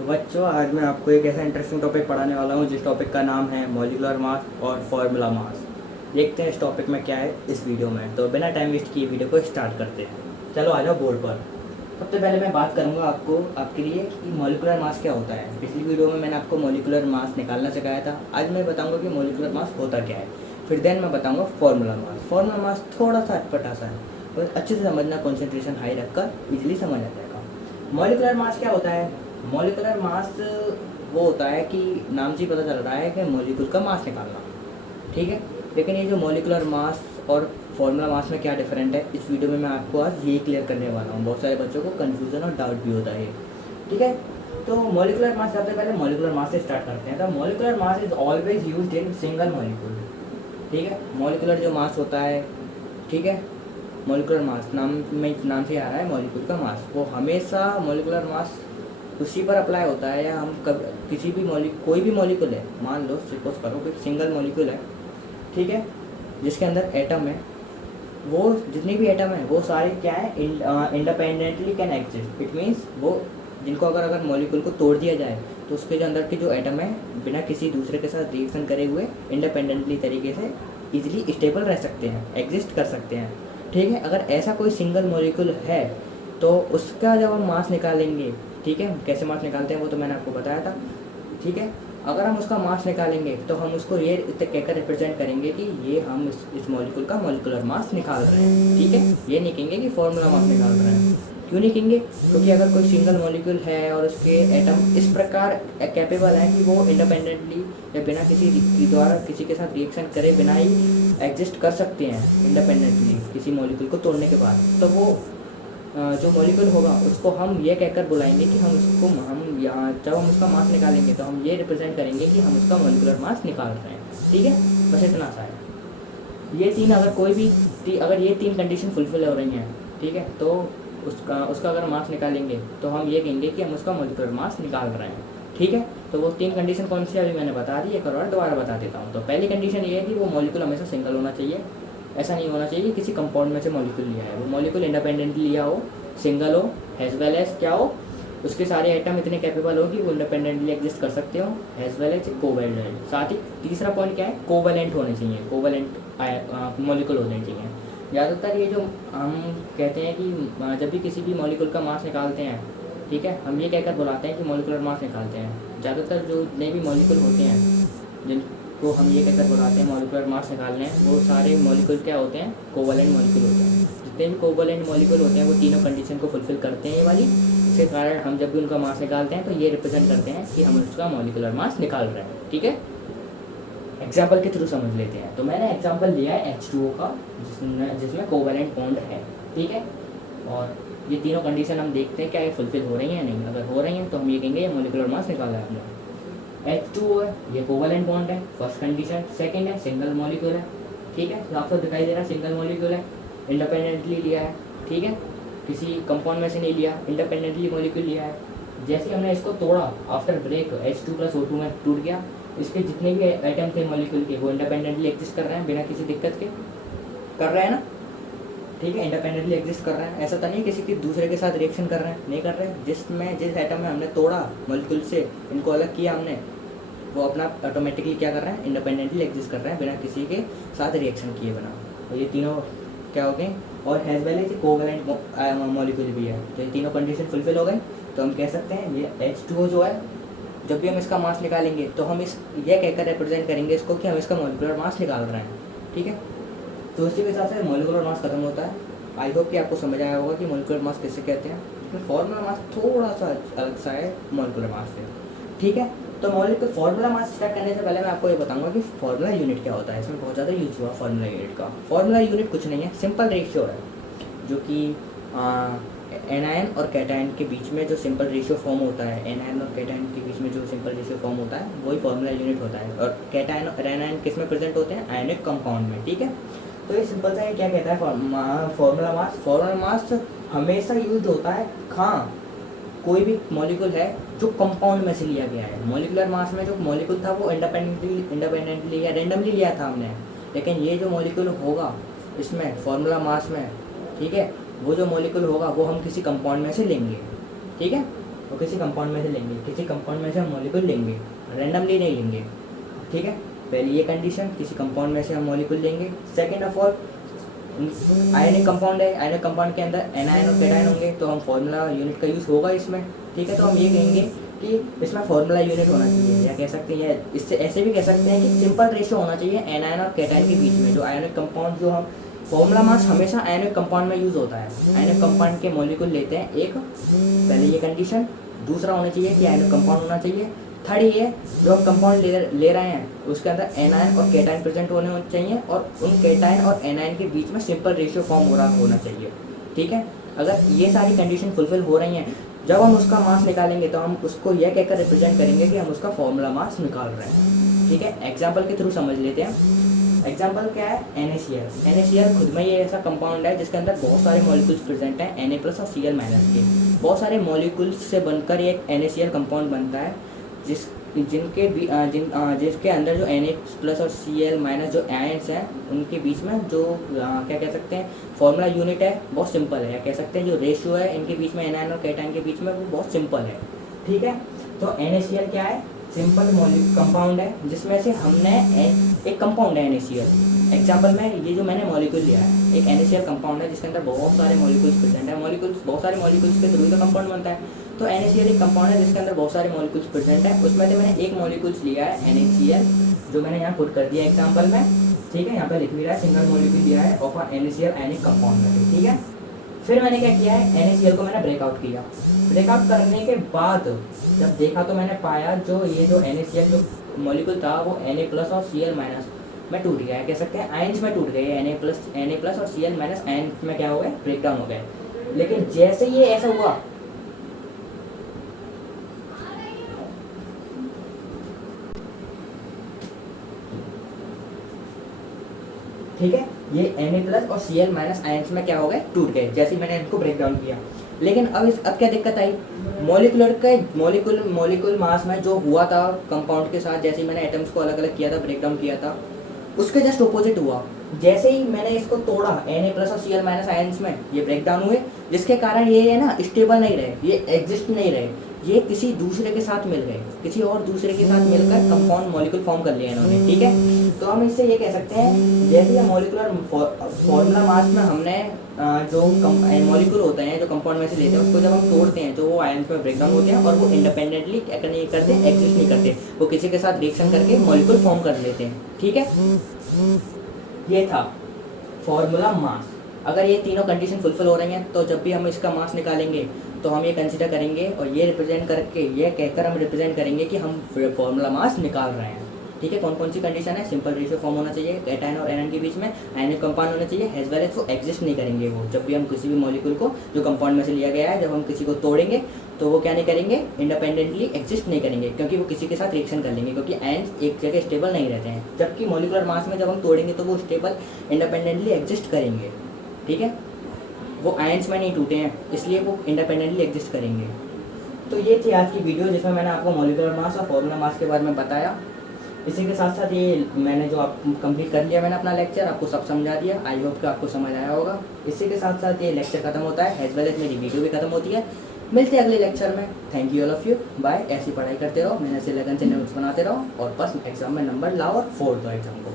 तो बच्चों, आज मैं आपको एक ऐसा इंटरेस्टिंग टॉपिक पढ़ाने वाला हूँ जिस टॉपिक का नाम है मॉलिक्यूलर मास और फार्मूला मास। देखते हैं इस टॉपिक में क्या है इस वीडियो में। तो बिना टाइम वेस्ट किए वीडियो को स्टार्ट करते हैं। चलो आ जाओ बोर्ड पर। सबसे पहले मैं बात करूँगा आपके लिए कि मॉलिक्यूलर मास क्या होता है। पिछली वीडियो में मैंने आपको मॉलिक्यूलर मास निकालना सिखाया था। आज मैं बताऊँगा कि मॉलिक्यूलर मास होता क्या है। फिर देन मैं बताऊँगा फार्मूला मास। फार्मूला मास थोड़ा सा अटपटा सा है, और अच्छे से समझना, कॉन्सेंट्रेशन हाई रखकर इजीली समझ आ जाएगा। मॉलिक्यूलर मास क्या होता है? मॉलिक्यूलर मास वो होता है कि नाम से ही पता चल रहा है कि मॉलिक्यूल का मास निकालना, ठीक है। लेकिन ये जो मॉलिक्यूलर मास और फार्मूला मास में क्या डिफरेंट है, इस वीडियो में मैं आपको आज ये क्लियर करने वाला हूँ। बहुत सारे बच्चों को कन्फ्यूज़न और डाउट भी होता है, ठीक है। तो मॉलिक्यूलर मास, सबसे पहले मॉलिक्यूलर मास से स्टार्ट करते हैं। तो molecular mass is always used in single molecule, ठीक है। मॉलिक्यूलर जो मास होता है, ठीक है, मॉलिक्यूलर मास नाम से आ रहा है मॉलिक्यूल का मास। वो हमेशा मॉलिक्यूलर मास उसी पर अप्लाई होता है, या हम किसी भी कोई भी मॉलिक्यूल है, मान लो सपोज करो कि सिंगल मॉलिक्यूल है, ठीक है, जिसके अंदर एटम है, वो जितनी भी एटम है वो सारे क्या है, independently can exist. It means वो जिनको अगर मॉलिक्यूल को तोड़ दिया जाए तो उसके जो अंदर के जो एटम है बिना किसी दूसरे के साथ रिएक्शन करे हुए इंडिपेंडेंटली तरीके से इजीली स्टेबल रह सकते हैं, एग्जिस्ट कर सकते हैं, ठीक है। अगर ऐसा कोई सिंगल मॉलिक्यूल है तो उसका जब हम मास निकालेंगे, ठीक है, कैसे मास निकालते हैं वो तो मैंने आपको बताया था, ठीक है। अगर हम उसका मास निकालेंगे तो हम उसको ये कहकर रिप्रेजेंट करेंगे कि ये हम इस मॉलिक्यूल का मॉलिक्यूलर मास निकाल रहे हैं, ठीक है। ये नहीं कहेंगे कि फॉर्मूला मास निकाल रहे हैं। क्यों नहीं कहेंगे? क्योंकि अगर कोई सिंगल मॉलिक्यूल है और उसके एटम इस प्रकार कैपेबल है कि वो इंडिपेंडेंटली या बिना किसी द्वारा किसी के साथ रिएक्शन करे बिना ही एग्जिस्ट कर सकते हैं इंडिपेंडेंटली किसी मॉलिक्यूल को तोड़ने के बाद, तो वो जो मॉलिक्यूल होगा उसको हम ये कहकर बुलाएंगे कि हम यहाँ जब हम उसका मास निकालेंगे तो हम ये रिप्रेजेंट करेंगे कि हम उसका मॉलिक्यूलर मास निकाल रहे हैं, ठीक है। बस इतना सा है। ये तीन अगर ये तीन कंडीशन फुलफिल हो रही हैं, ठीक है, तो उसका अगर मास निकालेंगे तो हम ये कहेंगे कि हम उसका मॉलिक्यूलर मास निकाल रहे हैं, ठीक है। तो वो तीन कंडीशन कौन सी अभी मैंने बता दी, एक और दोबारा बता देता हूँ। तो पहली कंडीशन ये है कि वो मॉलिक्यूल हमेशा सिंगल होना चाहिए। ऐसा नहीं होना चाहिए कि किसी कंपाउंड में से मॉलिक्यूल लिया है, वो मॉलिक्यूल इंडिपेंडेंटली लिया हो, सिंगल हो, एज वेल एज क्या हो, उसके सारे आइटम इतने कैपेबल हो कि वो इंडिपेंडेंटली एग्जिस्ट कर सकते हो, एज वेल एज कोवैलेंट। साथ ही तीसरा पॉइंट क्या है, कोवैलेंट होने चाहिए, कोवैलेंट मॉलिक्यूल होने चाहिए। ज़्यादातर ये जो हम कहते हैं कि जब भी किसी भी मॉलिक्यूल का मास निकालते हैं, ठीक है, हम ये कहकर बुलाते हैं कि मॉलिक्यूलर मास निकालते हैं। ज़्यादातर जो नए भी मॉलिक्यूल होते हैं जिनको हम ये कहकर बुलाते हैं मॉलिक्यूलर मास निकालने हैं, वो सारे मॉलिक्यूल क्या होते हैं, कोवैलेंट मॉलिक्यूल होते हैं। जितने भी कोवैलेंट मॉलिक्यूल होते हैं वो तीनों कंडीशन को फुलफिल करते हैं ये वाली। इसके कारण हम जब भी उनका मास निकालते हैं तो ये रिप्रेजेंट करते हैं कि हम उसका मॉलिक्यूलर मास निकाल रहे हैं, ठीक है। एग्जाम्पल के थ्रू समझ लेते हैं। तो मैंने एग्जाम्पल लिया है H2O का, जिसमें कोवैलेंट बॉन्ड है, ठीक है। और ये तीनों कंडीशन हम देखते हैं क्या ये फुलफिल हो रही हैं या नहीं। अगर हो रही हैं तो हम ये कहेंगे ये मॉलिक्यूलर मास निकाला है हमने। H2O है, ये कोवैलेंट बॉन्ड है, फर्स्ट कंडीशन। सेकंड है सिंगल मॉलिक्यूल है, ठीक है, साफ साफ दिखाई दे रहा है सिंगल मॉलिक्यूल है, इंडिपेंडेंटली लिया है, ठीक है, किसी कंपाउंड में से नहीं लिया, इंडिपेंडेंटली मॉलिक्यूल लिया है। जैसे ही हमने इसको तोड़ा, आफ्टर ब्रेक H2+O2 में टूट गया, इसके जितने भी आइटम थे मॉलिक्यूल के वो इंडिपेंडेंटली एग्जिस्ट कर रहे हैं बिना किसी दिक्कत के, कर रहे हैं ना, ठीक है, इंडिपेंडेंटली एग्जिस्ट कर रहे हैं। ऐसा तो नहीं किसी के दूसरे के साथ रिएक्शन कर रहे हैं, नहीं कर रहे हैं। जिस आइटम में हमने तोड़ा मॉलिक्यूल से, इनको अलग किया हमने, वो अपना ऑटोमेटिकली क्या कर रहे हैं, इंडिपेंडेंटली एग्जिस्ट कर रहे हैं बिना किसी के साथ रिएक्शन किए बिना। तो ये तीनों क्या हो गए, और has well as covalent molecule भी है। तो ये तीनों कंडीशन फुलफिल हो गए। तो हम कह सकते हैं ये H2O जो है, जब भी हम इसका मास निकालेंगे तो हम ये कहकर रिप्रेजेंट करेंगे इसको कि हम इसका मॉलिक्यूलर मास निकाल रहे हैं, ठीक है। तो उसी के हिसाब से मॉलिक्यूलर मास खत्म होता है। आई होप कि आपको समझ आया होगा कि मॉलिक्यूलर मास किससे कहते हैं। लेकिन फार्मूला मास थोड़ा सा अलग सा है मॉलिक्यूलर मास से, ठीक है। तो फार्मूला मास स्टार्ट करने से पहले मैं आपको ये बताऊंगा कि फार्मूला यूनिट क्या होता है। इसमें बहुत ज़्यादा यूज हुआ फार्मूला यूनिट का। फार्मूला यूनिट कुछ नहीं है, सिंपल रेशियो है, जो कि एनायन और कैटायन के बीच में जो सिंपल रेशियो फॉर्म होता है, एनायन और कैटायन के बीच में जो सिंपल रेशियो फॉर्म होता है वही फार्मूला यूनिट होता है। और कैटायन और एनायन किस में प्रेजेंट होते हैं, आयनिक कंपाउंड में, ठीक है। तो ये सिंपल सा ये क्या कहता है फार्मूला मास। फार्मूला मास हमेशा यूज होता है हाँ कोई भी मॉलिक्यूल है जो कंपाउंड में से लिया गया है। मॉलिक्यूलर मास में जो मॉलिक्यूल था वो इंडिपेंडेंटली या रेंडमली लिया था हमने, लेकिन ये जो मॉलिक्यूल होगा इसमें फार्मूला मास में, ठीक है, वो जो मॉलिक्यूल होगा वो हम किसी कंपाउंड में से लेंगे, ठीक है। वो किसी कंपाउंड में से लेंगे, किसी कंपाउंड में से हम मॉलिक्यूल लेंगे, रैंडमली नहीं लेंगे, ठीक है। पहली ये कंडीशन, किसी कंपाउंड में से हम मॉलिक्यूल लेंगे। Second of all, ionic compound है, आयनिक कंपाउंड के अंदर एनायन और कैटायन होंगे, तो हम फार्मूला यूनिट का यूज़ होगा इसमें, ठीक है। तो हम ये कहेंगे कि इसमें फार्मूला यूनिट होना चाहिए, या कह सकते हैं, इससे ऐसे भी कह सकते हैं कि सिंपल रेशियो होना चाहिए एनायन और कैटायन के बीच में। जो आयनिक कंपाउंड, जो हम फार्मूला मास हमेशा आयनिक कंपाउंड में यूज़ होता है। आयनिक कंपाउंड के मॉलिक्यूल लेते हैं एक, पहले ये कंडीशन। दूसरा होना चाहिए कि आयनिक कंपाउंड होना चाहिए। थर्ड ये, जो हम कंपाउंड ले रहे हैं उसके अंदर एनायन और कैटायन प्रेजेंट होने चाहिए, और उन कैटायन और एनायन के बीच में सिंपल रेशियो फॉर्म हो रहा होना चाहिए, ठीक है। अगर ये सारी कंडीशन फुलफिल हो रही हैं, जब हम उसका मास निकालेंगे तो हम उसको यह कहकर रिप्रेजेंट करेंगे कि हम उसका फॉर्मूला मास निकाल रहे हैं, ठीक है। एग्जाम्पल के थ्रू समझ लेते हैं। एग्जाम्पल क्या है? NaCl। NaCl खुद में ये ऐसा कंपाउंड है जिसके अंदर बहुत सारे मॉलिक्यूल्स प्रेजेंट हैं, Na+ और Cl- के। बहुत सारे मॉलिक्यूल्स से बनकर एक NaCl कंपाउंड बनता है, जिसके अंदर जो Na+ और Cl- जो आयंस हैं उनके बीच में जो क्या कह सकते हैं, फॉर्मूला यूनिट है, बहुत सिंपल है। या कह सकते हैं जो रेशियो है इनके बीच में, एनायन और कैटायन के बीच में, वो बहुत सिंपल है, ठीक है। तो NaCl क्या है? सिंपल कंपाउंड है, जिसमें से हमने एक कंपाउंड है NaCl। एग्जाम्पल में ये जो मैंने मॉलिक्यूल लिया है, एक NaCl कंपाउंड है जिसके अंदर बहुत सारे मॉलिक्यूल्स प्रेजेंट है। बहुत सारे मॉलिक्यूल्स के थ्रू ही तो कंपाउंड बनता है। तो NaCl एक कंपाउंड है जिसके अंदर बहुत सारे मॉलिक्यूल्स प्रेजेंट है। उसमें से मैंने एक मॉलिक्यूल्स लिया है NaCl, जो मैंने यहाँ पुट कर दिया एग्जाम्पल में, ठीक है। यहाँ पे लिख भी रहा है सिंगल मॉलिक्यूल लिया है ऑफ NaCl आयनिक कंपाउंड में, ठीक है। फिर मैंने क्या किया है, NaCl को मैंने ब्रेकआउट किया। ब्रेकआउट करने के बाद जब देखा तो मैंने पाया जो NaCl जो मॉलिक्यूल था वो Na+ और Cl- में टूट गया है। कह सकते हैं आयंस में टूट गए, Na+ और Cl- आयंस में क्या हो गए, ब्रेकडाउन हो गए। लेकिन जैसे ये ऐसा हुआ, ठीक है, ये Na+ और Cl- आयंस में क्या हो गए, टूट गए, जैसे ही मैंने इनको ब्रेक डाउन किया। लेकिन अब क्या दिक्कत आई, मॉलिक्यूल मास में जो हुआ था कंपाउंड के साथ, जैसे ही मैंने एटम्स को अलग अलग किया था, ब्रेक डाउन किया था, उसके जस्ट ऑपोजिट हुआ। जैसे ही मैंने इसको तोड़ा Na+ और Cl- आयंस में, ये ब्रेक डाउन हुए, जिसके कारण ये है ना स्टेबल नहीं रहे, ये एग्जिस्ट नहीं रहे, ये किसी दूसरे के साथ मिल गए, किसी और दूसरे के साथ मिलकर कंपाउंड मॉलिक्यूल फॉर्म कर लिया इन्होंने, ठीक है। तो हम इससे ये कह सकते हैं, जैसे ये मॉलिक्यूलर फॉर्मूला मास में हमने जो मॉलिक्यूल होते हैं जो कंपाउंड में से लेते हैं, उसको जब हम तोड़ते हैं तो वो आयंस में ब्रेकडाउन होते हैं, और वो इंडिपेंडेंटली क्या नहीं करते, एग्जिस्ट नहीं करते, वो किसी के साथ रिएक्शन करके मॉलिक्यूल फॉर्म कर लेते हैं, ठीक है। ये था फॉर्मूला मास। अगर ये तीनों कंडीशन फुलफिल हो रही हैं, तो जब भी हम इसका मास निकालेंगे तो हम ये कंसीडर करेंगे, और ये रिप्रेजेंट करके, ये कहकर हम रिप्रेजेंट करेंगे कि हम फॉर्मूला मास निकाल रहे हैं, ठीक है। कौन कौन सी कंडीशन है? सिंपल रेशियो फॉर्म होना चाहिए कैटायन और एनायन के बीच में, आयनिक कंपाउंड होना चाहिए, एज वेल एज वो एग्जिस्ट नहीं करेंगे। वो जब भी हम किसी भी मॉलिक्यूल को जो कंपाउंड में से लिया गया है, जब हम किसी को तोड़ेंगे तो वो क्या नहीं करेंगे, इंडिपेंडेंटली एग्जिस्ट नहीं करेंगे, क्योंकि वो किसी के साथ रिएक्शन कर लेंगे, क्योंकि आयंस एक जगह स्टेबल नहीं रहते हैं। जबकि मॉलिक्यूलर मास में जब हम तोड़ेंगे तो वो स्टेबल इंडिपेंडेंटली एग्जिस्ट करेंगे, ठीक है। वो आयंस में नहीं टूटे हैं, इसलिए वो इंडिपेंडेंटली एग्जिस्ट करेंगे। तो ये थी आज की वीडियो, जिसमें मैंने आपको मॉलिक्यूलर मास और फॉर्मूला मास के बारे में बताया। इसी के साथ साथ ये मैंने जो आप कंप्लीट कर लिया, मैंने अपना लेक्चर आपको सब समझा दिया। आई होप कि आपको समझ आया होगा। इसी के साथ साथ ये लेक्चर खत्म होता है, एज वेल एज मेरी वीडियो भी खत्म होती है। मिलते हैं अगले लेक्चर में। Thank you all of you, bye. ऐसी पढ़ाई करते रहो, मेहनत से लगन से नोट्स बनाते रहो, और बस एग्जाम में नंबर लाओ और फोड़ दो एग्जाम को।